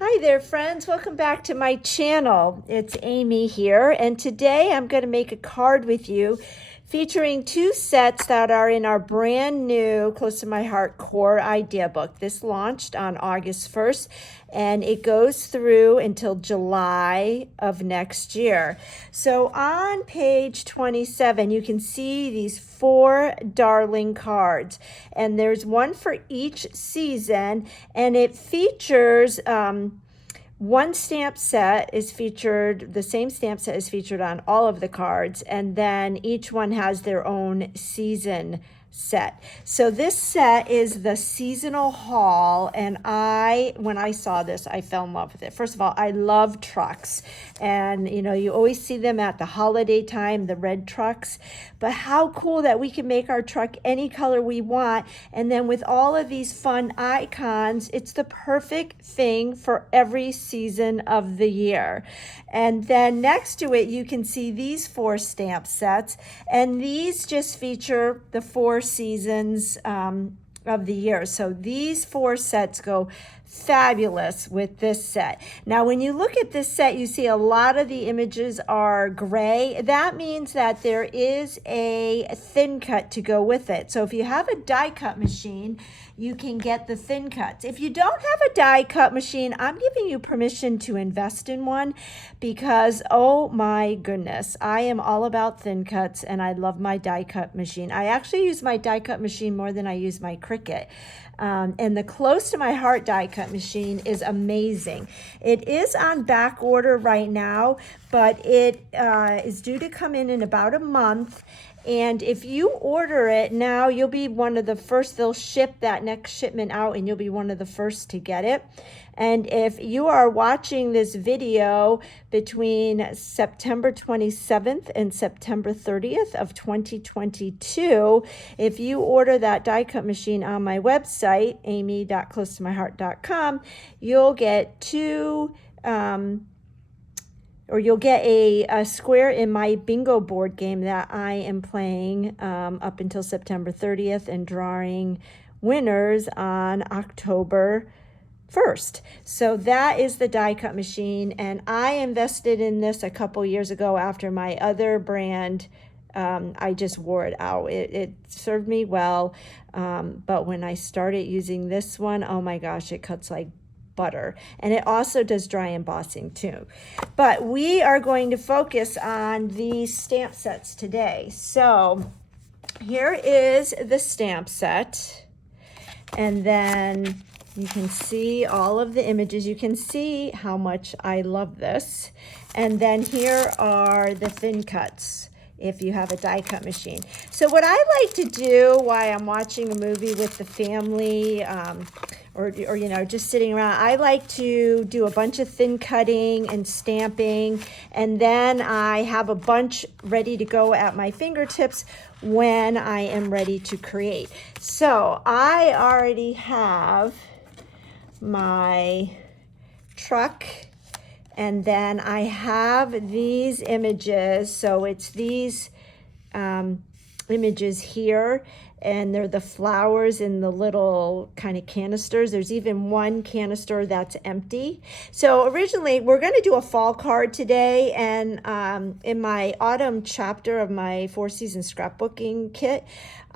Hi there, friends. Welcome back to my channel. It's Amy here, and today I'm going to make a card with you featuring two sets that are in our brand new Close to My Heart Core Idea Book. This launched on August 1st, and it goes through until July of next year. So on page 27, you can see these four darling cards, and there's one for each season, and it features one stamp set is featured, the same stamp set is featured on all of the cards, and then each one has their own season set. So this set is the seasonal haul, and when I saw this, I fell in love with it. First of all, I love trucks, and you always see them at the holiday time, the red trucks, but how cool that we can make our truck any color we want, and then with all of these fun icons, it's the perfect thing for every season of the year. And then next to it, you can see these four stamp sets, and these just feature the four seasons of the year. So these four sets go fabulous with this set. Now, when you look at this set, you see a lot of the images are gray. That means that there is a thin cut to go with it. So if you have a die cut machine, you can get the thin cuts. If you don't have a die cut machine, I'm giving you permission to invest in one because, oh my goodness, I am all about thin cuts and I love my die cut machine. I actually use my die cut machine more than I use my Cricut. And the Close to My Heart die cut machine is amazing. It is on back order right now, but it is due to come in about a month. And if you order it now, you'll be one of the first. They'll ship that next shipment out and you'll be one of the first to get it. And if you are watching this video between September 27th and September 30th of 2022, if you order that die cut machine on my website, amy.closetomyheart.com, you'll get you'll get a square in my bingo board game that I am playing up until September 30th and drawing winners on October 1st. So that is the die cut machine, and I invested in this a couple years ago after my other brand. I just wore it out. It served me well, but when I started using this one, oh my gosh, it cuts like butter, and it also does dry embossing too. But we are going to focus on these stamp sets today. So here is the stamp set, and then you can see all of the images. You can see how much I love this. And then here are the thin cuts if you have a die cut machine. So what I like to do while I'm watching a movie with the family, or just sitting around, I like to do a bunch of thin cutting and stamping, and then I have a bunch ready to go at my fingertips when I am ready to create. So I already have my truck, and then I have these images. So it's these images here, and they're the flowers in the little kind of canisters. There's even one canister that's empty. So originally we're going to do a fall card today, and in my autumn chapter of my 4-season scrapbooking kit,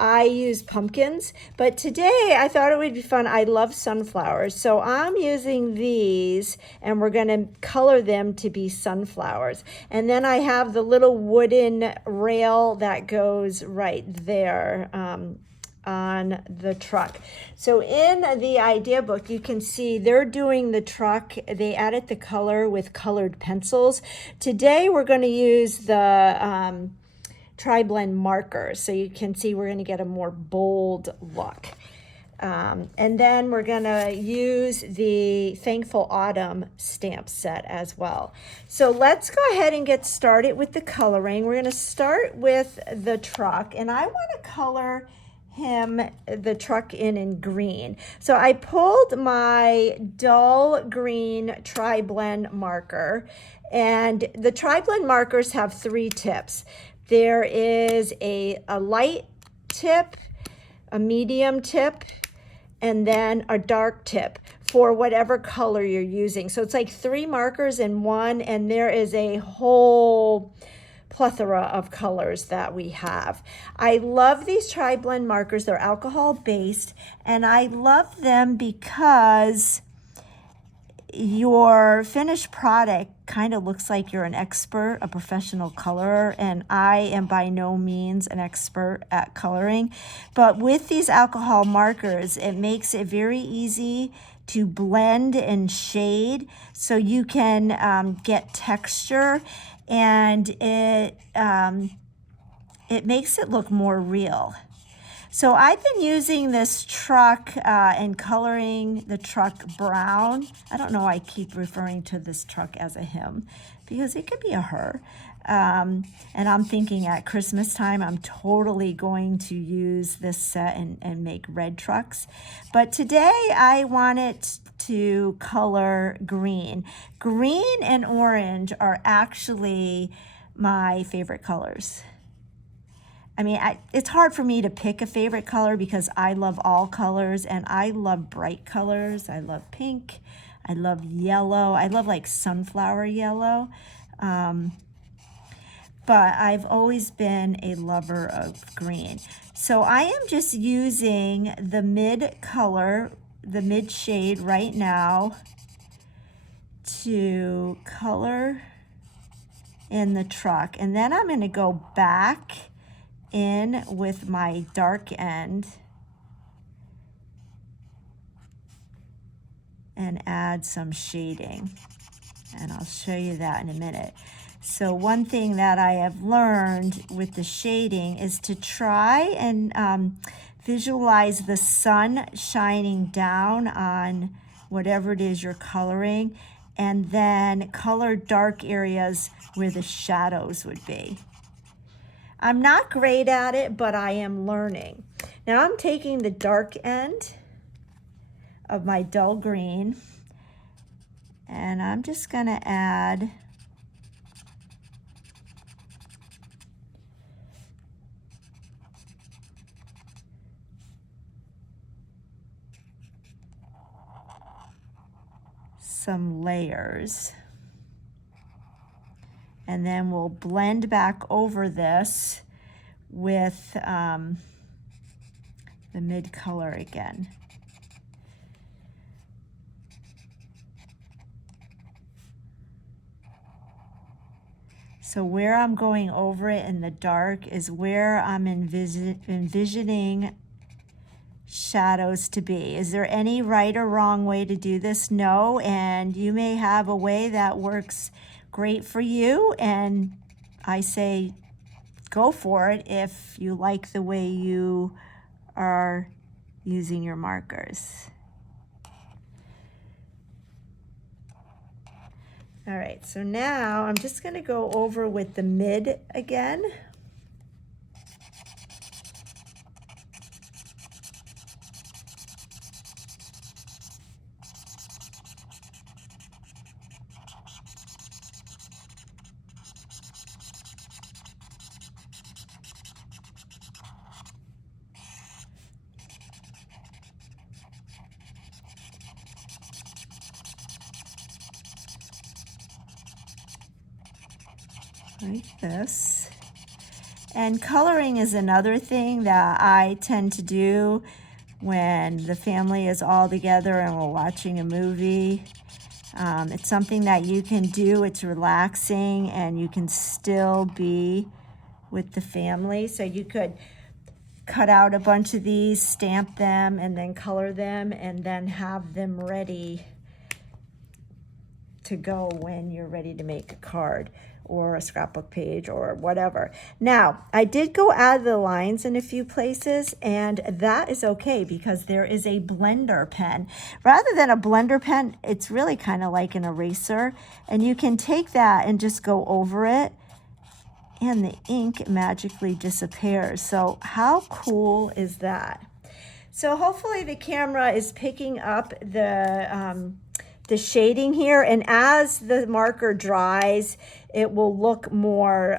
I use pumpkins, but today I thought it would be fun. I love sunflowers, so I'm using these, and we're going to color them to be sunflowers. And then I have the little wooden rail that goes right there on the truck. So in the idea book, you can see they're doing the truck. They added the color with colored pencils. Today we're going to use the tri-blend markers, so you can see we're going to get a more bold look. And then we're going to use the Thankful Autumn stamp set as well. So let's go ahead and get started with the coloring. We're going to start with the truck, and I want to color the truck in green. So I pulled my dull green tri-blend marker, and the tri-blend markers have 3 tips. There is a light tip, a medium tip, and then a dark tip. for whatever color you're using. So it's like 3 markers in one, and there is a whole plethora of colors that we have. I love these tri-blend markers. They're alcohol based, and I love them because your finished product kind of looks like you're an expert, a professional colorer, and I am by no means an expert at coloring. But with these alcohol markers, it makes it very easy to blend and shade, so you can get texture, and it makes it look more real. So I've been using this truck and coloring the truck brown. I don't know why I keep referring to this truck as a him, because it could be a her. And I'm thinking at Christmas time, I'm totally going to use this set and make red trucks. But today I wanted to color green. Green and orange are actually my favorite colors. I mean, it's hard for me to pick a favorite color because I love all colors, and I love bright colors. I love pink. I love yellow. I love like sunflower yellow. But I've always been a lover of green. So I am just using the mid color, the mid shade right now to color in the truck. And then I'm going to go back in with my dark end and add some shading, and I'll show you that in a minute. So one thing that I have learned with the shading is to try and visualize the sun shining down on whatever it is you're coloring, and then color dark areas where the shadows would be. I'm not great at it, but I am learning. Now I'm taking the dark end of my dull green, and I'm just going to add some layers. And then we'll blend back over this with the mid color again. So where I'm going over it in the dark is where I'm envisioning shadows to be. Is there any right or wrong way to do this? No, and you may have a way that works great for you, and I say go for it if you like the way you are using your markers. All right, so now I'm just going to go over with the mid again. Like this. And coloring is another thing that I tend to do when the family is all together and we're watching a movie. It's something that you can do. It's relaxing, and you can still be with the family. So you could cut out a bunch of these, stamp them, and then color them, and then have them ready to go when you're ready to make a card or a scrapbook page or whatever. Now, I did go add the lines in a few places, and that is okay because there is a blender pen. Rather than a blender pen, it's really kind of like an eraser, and you can take that and just go over it, and the ink magically disappears. So how cool is that? So hopefully the camera is picking up the shading here, and as the marker dries, it will look more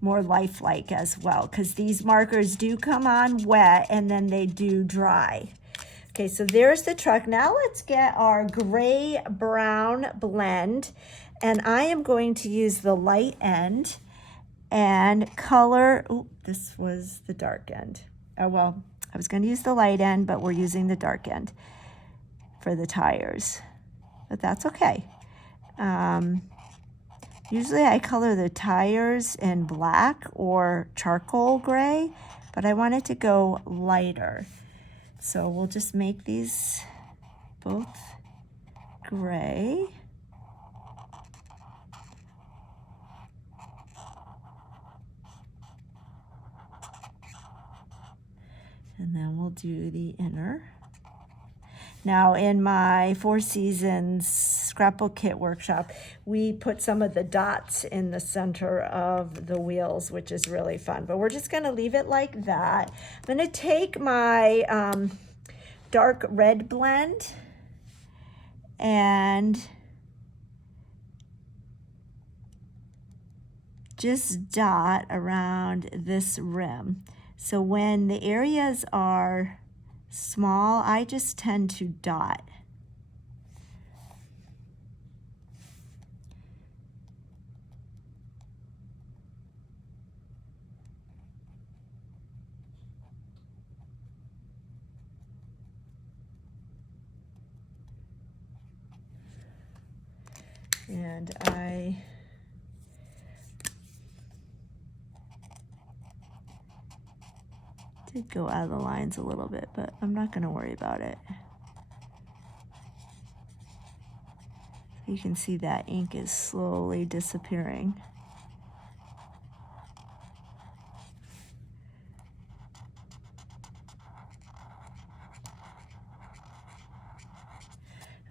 lifelike as well, because these markers do come on wet and then they do dry. Okay, so there's the truck. Now let's get our gray-brown blend, and I am going to use the light end and color. Oh, this was the dark end. Oh, well, I was going to use the light end, but we're using the dark end for the tires, but that's okay. Usually I color the tires in black or charcoal gray, but I want it to go lighter. So we'll just make these both gray. And then we'll do the inner. Now in my Four Seasons scrapbook kit workshop, we put some of the dots in the center of the wheels, which is really fun. But we're just going to leave it like that. I'm going to take my dark red blend and just dot around this rim. So when the areas are small, I just tend to dot. And I did go out of the lines a little bit, but I'm not going to worry about it. You can see that ink is slowly disappearing.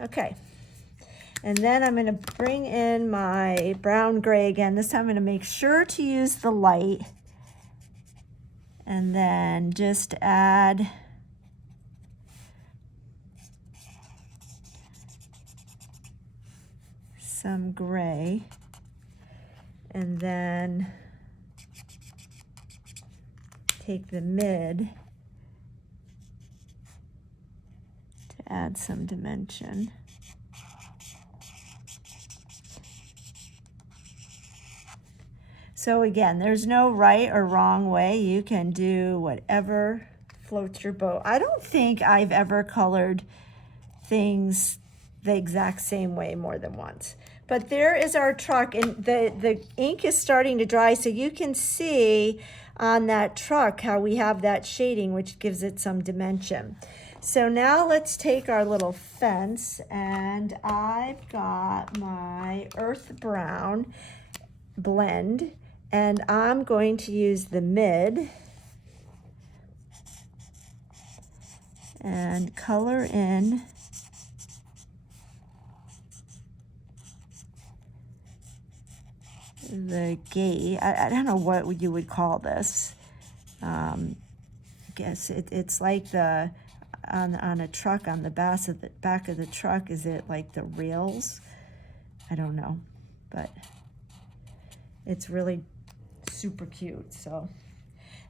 Okay. And then I'm going to bring in my brown gray again. This time I'm going to make sure to use the light. And then just add some gray. And then take the mid to add some dimension. So again, there's no right or wrong way. You can do whatever floats your boat. I don't think I've ever colored things the exact same way more than once. But there is our truck, and the ink is starting to dry, so you can see on that truck how we have that shading, which gives it some dimension. So now let's take our little fence, and I've got my earth brown blend, and I'm going to use the mid and color in the gate. I don't know what you would call this. I guess it's like the on a truck, on the back of the truck. Is it like the rails? I don't know, but it's really super cute. So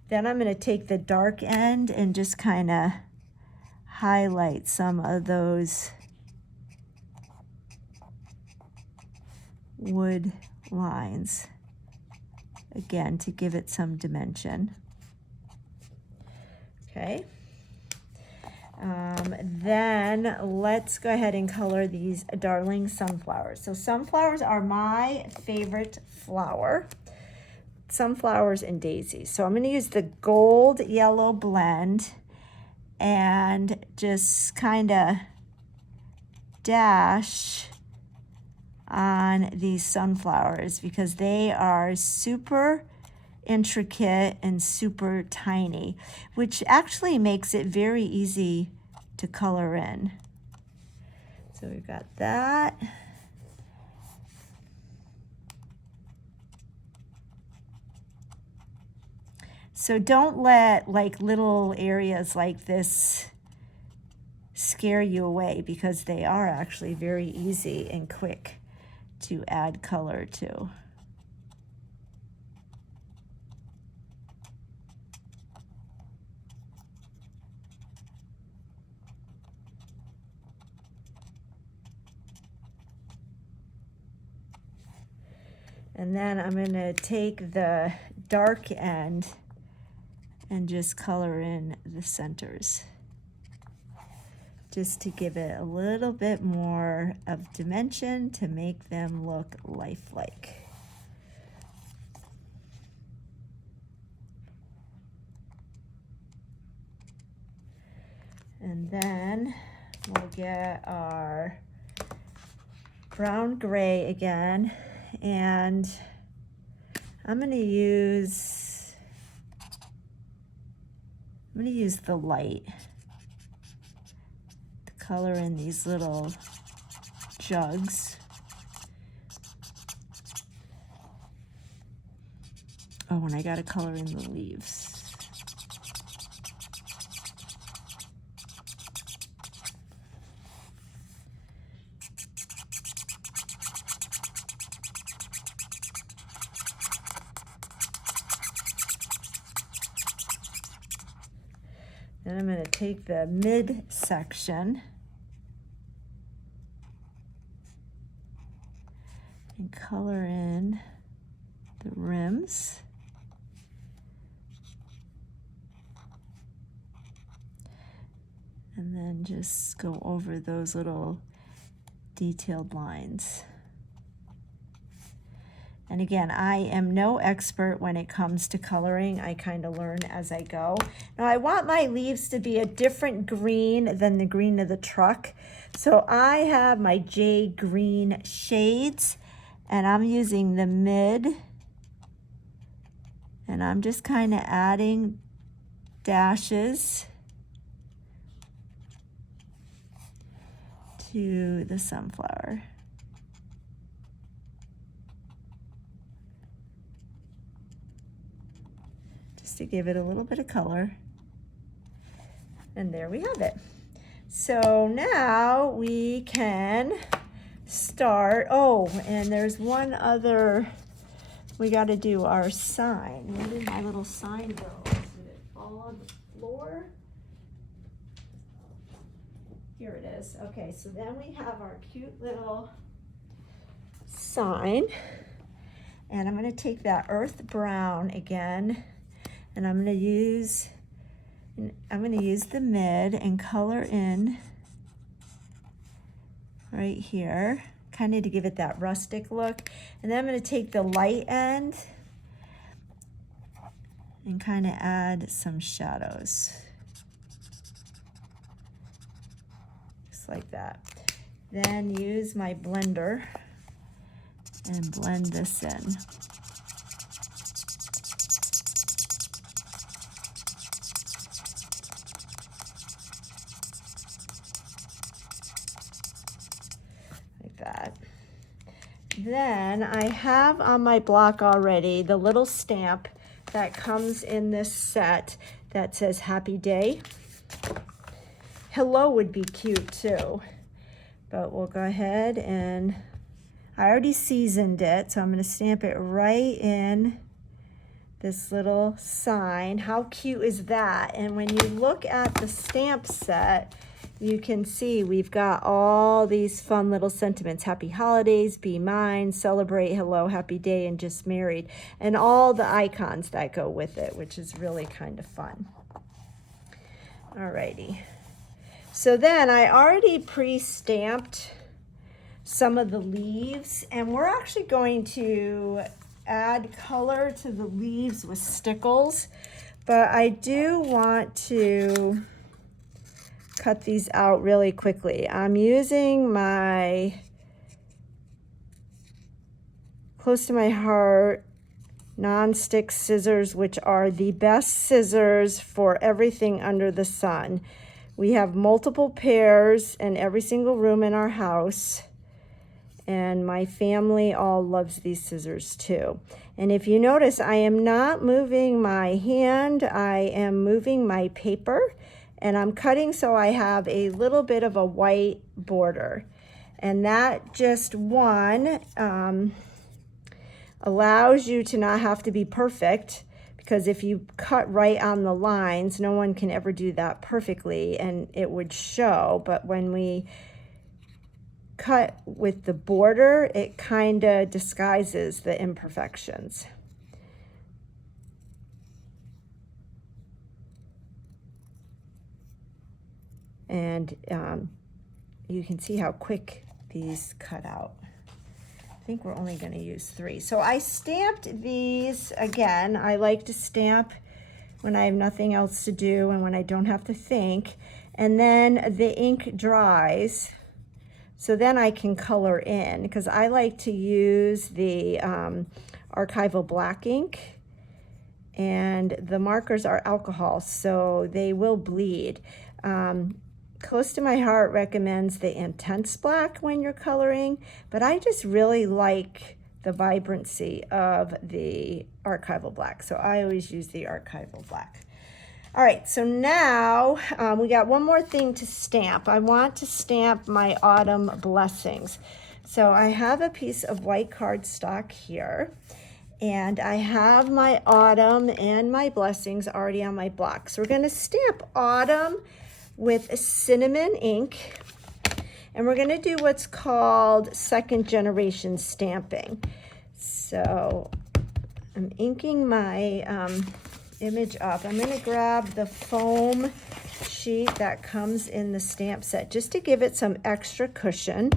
then I'm going to take the dark end and just kind of highlight some of those wood lines, again, to give it some dimension. Okay. Then let's go ahead and color these darling sunflowers. So sunflowers are my favorite flower. Sunflowers and daisies. So I'm going to use the gold yellow blend and just kind of dash on these sunflowers because they are super intricate and super tiny, which actually makes it very easy to color in. So we've got that. So don't let like little areas like this scare you away, because they are actually very easy and quick to add color to. And then I'm going to take the dark end and just color in the centers, just to give it a little bit more of dimension to make them look lifelike. And then we'll get our brown gray again, and I'm going to use the light to color in these little jugs. Oh, and I got to color in the leaves. Then I'm going to take the midsection and color in the rims. And then just go over those little detailed lines. And again, I am no expert when it comes to coloring. I kind of learn as I go. Now I want my leaves to be a different green than the green of the truck. So I have my jade green shades, and I'm using the mid, and I'm just kind of adding dashes to the sunflower. To give it a little bit of color. And there we have it. So now we can start. Oh, and there's one other, we got to do our sign. Where did my little sign go? Did it fall on the floor? Here it is. Okay, so then we have our cute little sign. And I'm going to take that earth brown again. And I'm going to use the mid and color in right here, kind of to give it that rustic look. And then I'm going to take the light end and kind of add some shadows. Just like that. Then use my blender and blend this in. That. Then I have on my block already the little stamp that comes in this set that says Happy Day. Hello would be cute too, but we'll go ahead and I already seasoned it, so I'm going to stamp it right in this little sign. How cute is that? And when you look at the stamp set, you can see we've got all these fun little sentiments. Happy holidays, be mine, celebrate, hello, happy day, and just married. And all the icons that go with it, which is really kind of fun. Alrighty. So then I already pre-stamped some of the leaves, and we're actually going to add color to the leaves with stickles. But I do want to cut these out really quickly. I'm using my close to my heart non-stick scissors, which are the best scissors for everything under the sun. We have multiple pairs in every single room in our house, and my family all loves these scissors too. And if you notice, I am not moving my hand, I am moving my paper. And I'm cutting so I have a little bit of a white border. And that just allows you to not have to be perfect, because if you cut right on the lines, no one can ever do that perfectly and it would show. But when we cut with the border, it kind of disguises the imperfections. And you can see how quick these cut out. I think we're only going to use 3. So I stamped these again. I like to stamp when I have nothing else to do and when I don't have to think. And then the ink dries, so then I can color in, because I like to use the archival black ink, and the markers are alcohol, so they will bleed. Close to My Heart recommends the intense black when you're coloring, but I just really like the vibrancy of the archival black, so I always use the archival black. All right, so now we got one more thing to stamp. I want to stamp my autumn blessings. So I have a piece of white cardstock here, and I have my autumn and my blessings already on my block. So we're going to stamp autumn with cinnamon ink, and we're going to do what's called second generation stamping. So I'm inking my image up. I'm going to grab the foam sheet that comes in the stamp set just to give it some extra cushion.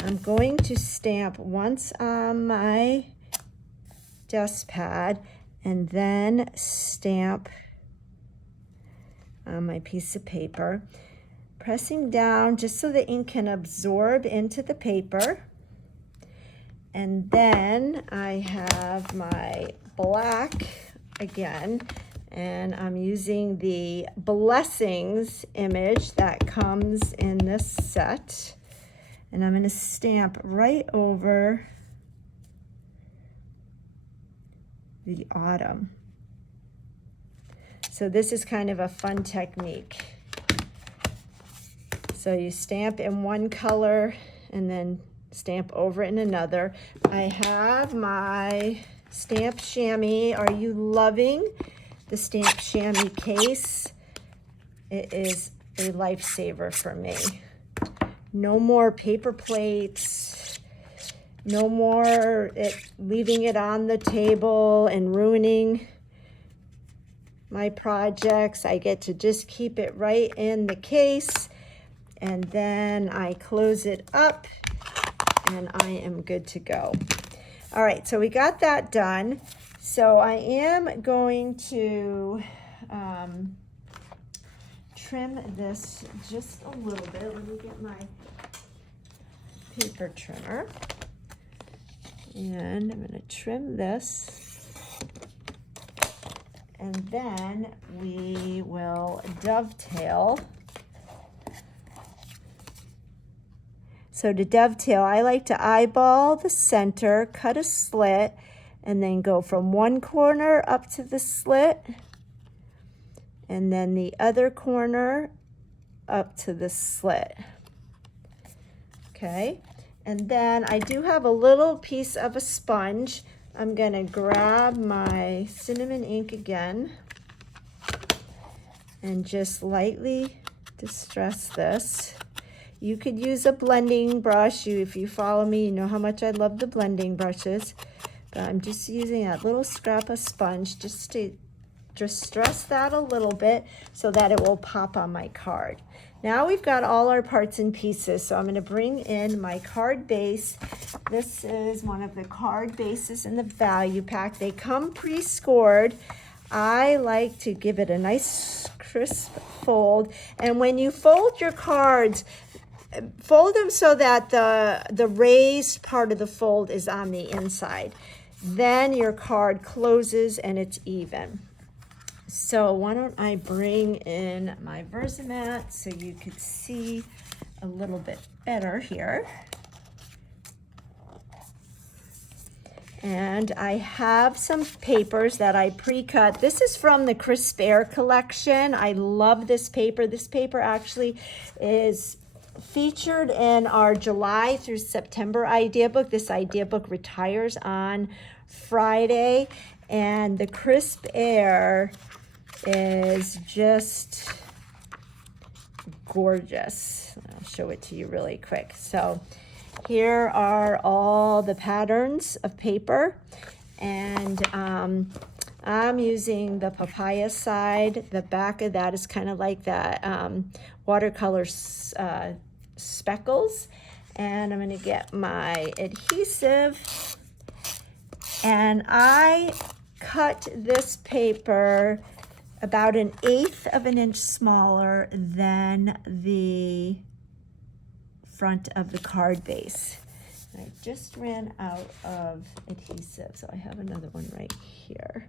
I'm going to stamp once on my dust pad and then stamp on my piece of paper, pressing down just so the ink can absorb into the paper. And then I have my black again, and I'm using the blessings image that comes in this set, and I'm going to stamp right over the autumn. So this is kind of a fun technique. So you stamp in one color and then stamp over it in another. I have my stamp chamois. Are you loving the stamp chamois case? It is a lifesaver for me. No more paper plates. No more leaving it on the table and ruining my projects. I get to just keep it right in the case, and then I close it up and I am good to go. All right, so we got that done. So I am going to trim this just a little bit. Let me get my paper trimmer. And I'm going to trim this. And then we will dovetail. So to dovetail, I like to eyeball the center, cut a slit, and then go from one corner up to the slit, and then the other corner up to the slit. Okay, and then I do have a little piece of a sponge. I'm going to grab my cinnamon ink again and just lightly distress this. You could use a blending brush. If you follow me, you know how much I love the blending brushes. But I'm just using that little scrap of sponge just to distress that a little bit so that it will pop on my card. Now we've got all our parts and pieces, so I'm going to bring in my card base. This is one of the card bases in the value pack. They come pre-scored. I like to give it a nice crisp fold, and when you fold your cards, fold them so that the raised part of the fold is on the inside. Then your card closes and it's even. So why don't I bring in my Versamat so you could see a little bit better here. And I have some papers that I pre-cut. This is from the Crisp Air collection. I love this paper. This paper actually is featured in our July through September idea book. This idea book retires on Friday, and the Crisp Air is just gorgeous. I'll show it to you really quick. So here are all the patterns of paper, and I'm using the papaya side. The back of that is kind of like that watercolor speckles. And I'm going to get my adhesive, and I cut this paper about 1/8 of an inch smaller than the front of the card base. I just ran out of adhesive, so I have another one right here.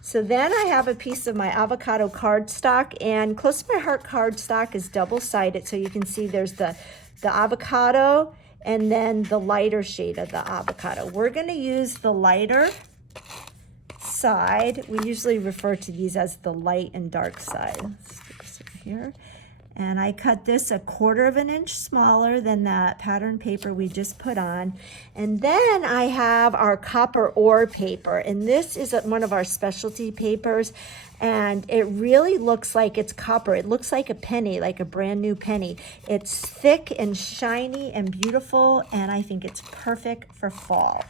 So then I have a piece of my avocado cardstock, and Close to My Heart cardstock is double-sided, so you can see there's the avocado and then the lighter shade of the avocado. We're going to use the lighter side. We usually refer to these as the light and dark side. Let's stick this over here. And I cut this 1/4 of an inch smaller than that pattern paper we just put on. And then I have our copper ore paper, and this is one of our specialty papers, and it really looks like it's copper. It looks like a penny, like a brand new penny. It's thick and shiny and beautiful, and I think it's perfect for fall.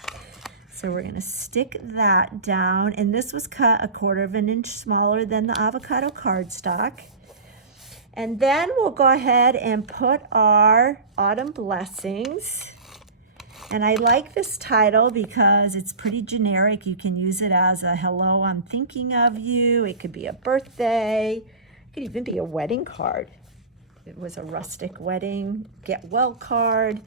So we're going to stick that down, and this was cut 1/4 of an inch smaller than the avocado cardstock. And then we'll go ahead and put our Autumn Blessings. And I like this title because it's pretty generic. You can use it as a hello, I'm thinking of you. It could be a birthday. It could even be a wedding card. It was a rustic wedding, get well card,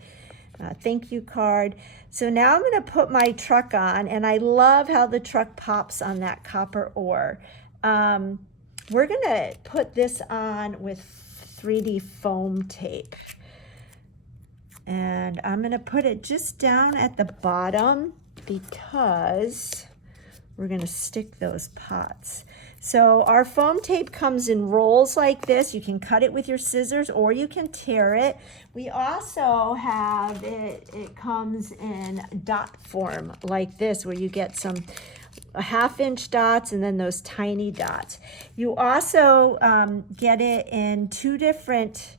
thank you card. So now I'm going to put my truck on, and I love how the truck pops on that copper ore. We're going to put this on with 3D foam tape. And I'm going to put it just down at the bottom because we're going to stick those pots. So our foam tape comes in rolls like this. You can cut it with your scissors or you can tear it. We also have it comes in dot form like this, where you get some 1/2 inch dots and then those tiny dots. You also get it in 2 different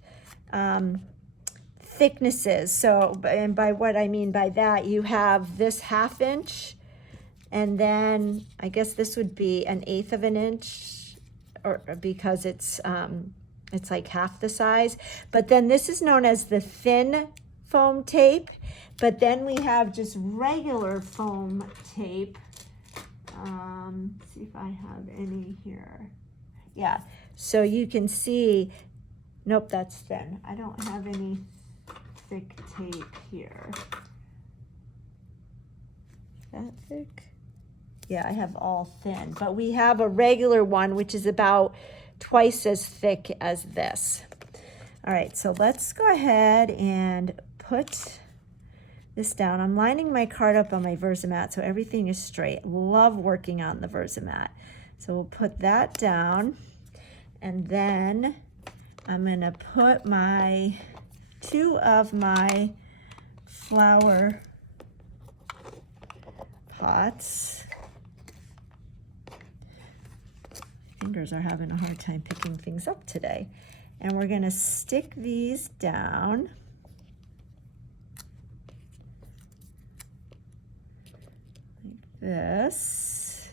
thicknesses. So, and by what I mean by that, you have this 1/2 inch, and then I guess this would be 1/8 of an inch, or because it's like half the size. But then this is known as the thin foam tape. But then we have just regular foam tape. See if I have any here. Yeah, so you can see, nope, that's thin. I don't have any thick tape here. Is that thick? Yeah, I have all thin, but we have a regular one, which is about twice as thick as this. All right, so let's go ahead and put this down. I'm lining my card up on my Versamat so everything is straight. Love working on the Versamat. So we'll put that down, and then I'm gonna put my 2 of my flower pots. Fingers are having a hard time picking things up today. And we're gonna stick these down. This,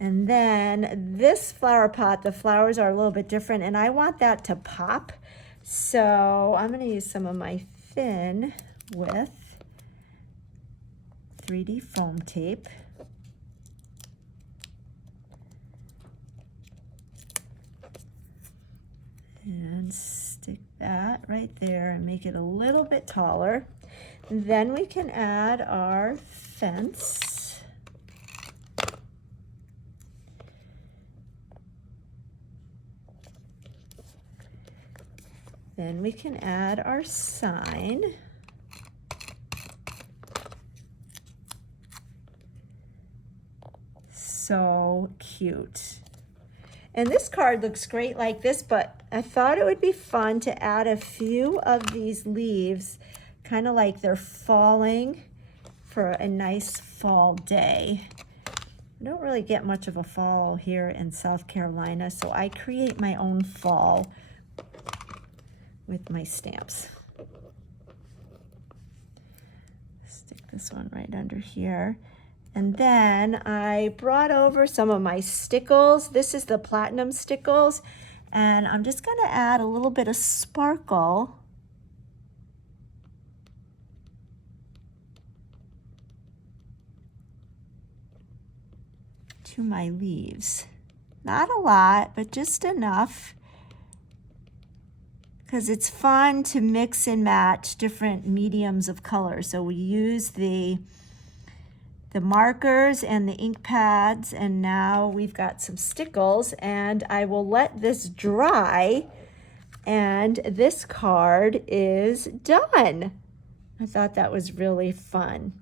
and then this flower pot, the flowers are a little bit different, and I want that to pop, so I'm going to use some of my thin with 3D foam tape. And stick that right there and make it a little bit taller. And then we can add our fence. Then we can add our sign. So cute. And this card looks great like this, but I thought it would be fun to add a few of these leaves, kind of like they're falling for a nice fall day. I don't really get much of a fall here in South Carolina, so I create my own fall with my stamps. Stick this one right under here. And then I brought over some of my stickles. This is the platinum stickles. And I'm just going to add a little bit of sparkle to my leaves. Not a lot, but just enough, because it's fun to mix and match different mediums of color. So we use the markers and the ink pads, and now we've got some stickles, and I will let this dry, and this card is done. I thought that was really fun.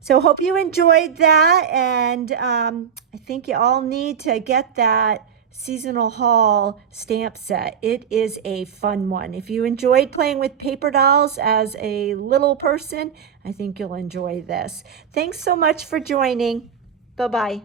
So hope you enjoyed that, and I think you all need to get that seasonal haul stamp set. It is a fun one. If you enjoyed playing with paper dolls as a little person, I think you'll enjoy this. Thanks so much for joining. Bye-bye.